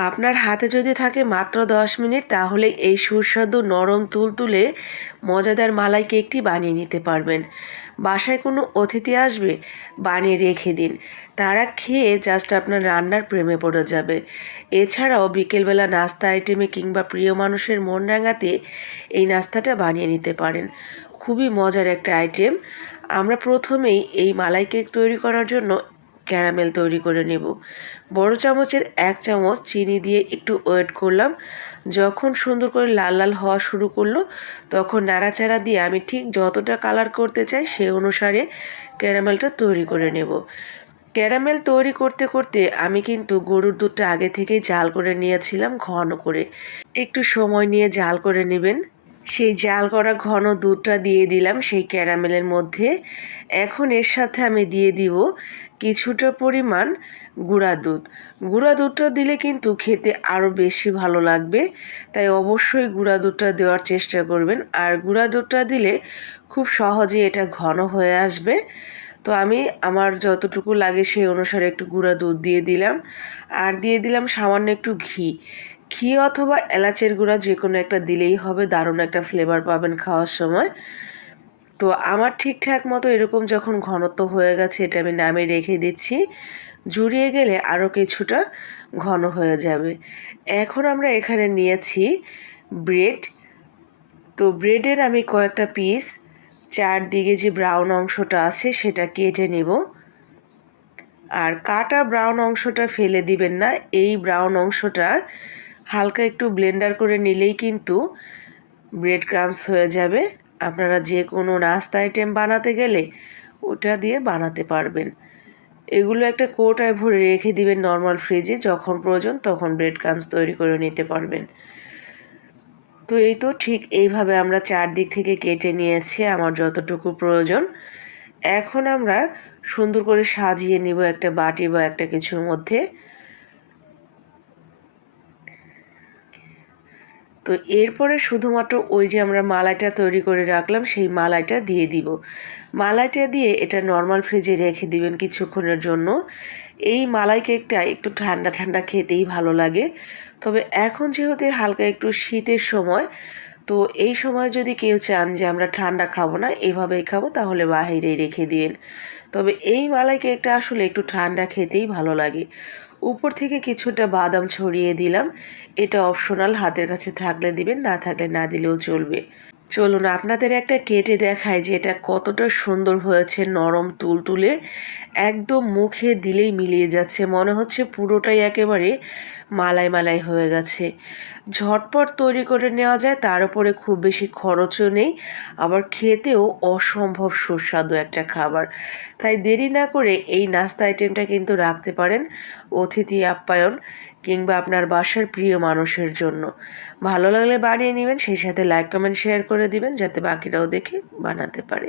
আপনার হাতে যদি থাকে মাত্র দশ মিনিট, তাহলে এই সুস্বাদু নরম তুলতুলে মজাদার মালাই কেকটি বানিয়ে নিতে পারবেন। বাসায় কোনো অতিথি আসবে, বানিয়ে রেখে দিন। তারা খেয়ে জাস্ট আপনার রান্নার প্রেমে পড়ে যাবে। এছাড়াও বিকেলবেলা নাস্তা আইটেমে কিংবা প্রিয় মানুষের মন রাঙাতে এই নাস্তাটা বানিয়ে নিতে পারেন। খুবই মজার একটা আইটেম। আমরা প্রথমেই এই মালাই কেক তৈরি করার জন্য ক্যারামেল তৈরি করে নেব। বড় চামচের এক চামচ চিনি দিয়ে একটু ওয়েট করলাম। যখন সুন্দর করে লাল লাল হওয়া শুরু করল, তখন নাড়াচাড়া দিয়ে আমি ঠিক যতটা কালার করতে চাই সে অনুসারে ক্যারামেলটা তৈরি করে নেব। ক্যারামেল তৈরি করতে করতে আমি কিন্তু গরুর দুধটা আগে থেকেই জাল করে নিয়েছিলাম ঘন করে। একটু সময় নিয়ে জাল করে নেবেন। সেই জাল করা ঘন দুধটা দিয়ে দিলাম সেই ক্যারামেলের মধ্যে। এখন এর সাথে আমি দিয়ে দিব কিছুটা পরিমাণ গুঁড়া দুধ। গুঁড়া দুধটা দিলে কিন্তু খেতে আরও বেশি ভালো লাগবে। তাই অবশ্যই গুঁড়া দুধটা দেওয়ার চেষ্টা করবেন। আর গুঁড়া দুধটা দিলে খুব সহজে এটা ঘন হয়ে আসবে। তো আমি আমার যতটুকু লাগে সেই অনুসারে একটু গুঁড়া দুধ দিয়ে দিলাম। আর দিয়ে দিলাম সামান্য একটু ঘি। ঘি অথবা এলাচের গুঁড়া যে কোনো একটা দিলেই হবে। দারুণ একটা ফ্লেভার পাবেন খাওয়ার সময়। তো আমার ঠিকঠাক মতো এরকম যখন ঘনত্ব হয়ে গেছে এটা আমি নামে রেখে দিচ্ছি, জুড়িয়ে গেলে আরও কিছুটা ঘন হয়ে যাবে। এখন আমরা এখানে নিয়েছি ব্রেড। তো ব্রেডের আমি কয়েকটা পিস, চারদিকে যে ব্রাউন অংশটা আছে সেটা কেটে নেব। আর কাটা ব্রাউন অংশটা ফেলে দিবেন না, এই ব্রাউন অংশটা হালকা একটু ব্লেন্ডার করে নিলেই কিন্তু ব্রেড ক্রামস হয়ে যাবে। আপনারা যে কোনো নাস্তা আইটেম বানাতে গেলে ওটা দিয়ে বানাতে পারবেন। এগুলো একটা কোটায় ভরে রেখে দিবেন নর্মাল ফ্রিজে যখন প্রয়োজন তখন ব্রেড ক্রামস তৈরি করে নিতে পারবেন। তো এই তো ঠিক এইভাবে আমরা চারদিক থেকে কেটে নিয়েছি, আমার যতটুকু প্রয়োজন। এখন আমরা সুন্দর করে সাজিয়ে নিব একটা বাটি বা একটা কিছুর মধ্যে। তো এরপরে শুধুমাত্র ওই যে আমরা মালাইটা তৈরি করে রাখলাম, সেই মালাইটা দিয়ে দিব। মালাইটা দিয়ে এটা নর্মাল ফ্রিজে রেখে দিবেন কিছুক্ষণের জন্য। এই মালাই কেকটা একটু ঠান্ডা ঠান্ডা খেতেই ভালো লাগে। তবে এখন যেহেতু হালকা একটু শীতের সময়, তো এই সময় যদি কেউ চান যে আমরা ঠান্ডা খাব না, এভাবেই খাব, তাহলে বাহিরেই রেখে দিন তবে এই মালাই কেকটা আসলে একটু ঠান্ডা খেতেই ভালো লাগে। উপর থেকে কিছুটা বাদাম ছড়িয়ে দিলাম। এটা অপশনাল হাতের কাছে থাকলে দিবেন, না থাকলে না দিলেও চলবে। চলুন, আপনাদের একটা কেটে দেখায় যে এটা কতটা সুন্দর হয়েছে নরম তুলতুলে। একদম মুখে দিলেই মিলিয়ে যাচ্ছে, মনে হচ্ছে পুরোটাই একেবারে মালাই মালাই হয়ে গেছে। ঝটপট তৈরি করে নেওয়া যায়, তার উপরে খুব বেশি খরচও নেই। আবার খেতেও অসম্ভব সুস্বাদু একটা খাবার। তাই দেরি না করে এই নাস্তা আইটেমটা কিন্তু রাখতে পারেন অতিথি আপ্যায়ন কিংবা আপনার বাসার প্রিয় মানুষের জন্য। ভালো লাগলে বানিয়ে নেবেন, সেই সাথে লাইক কমেন্ট শেয়ার করে দিবেন, যাতে বাকিরাও দেখে বানাতে পারে।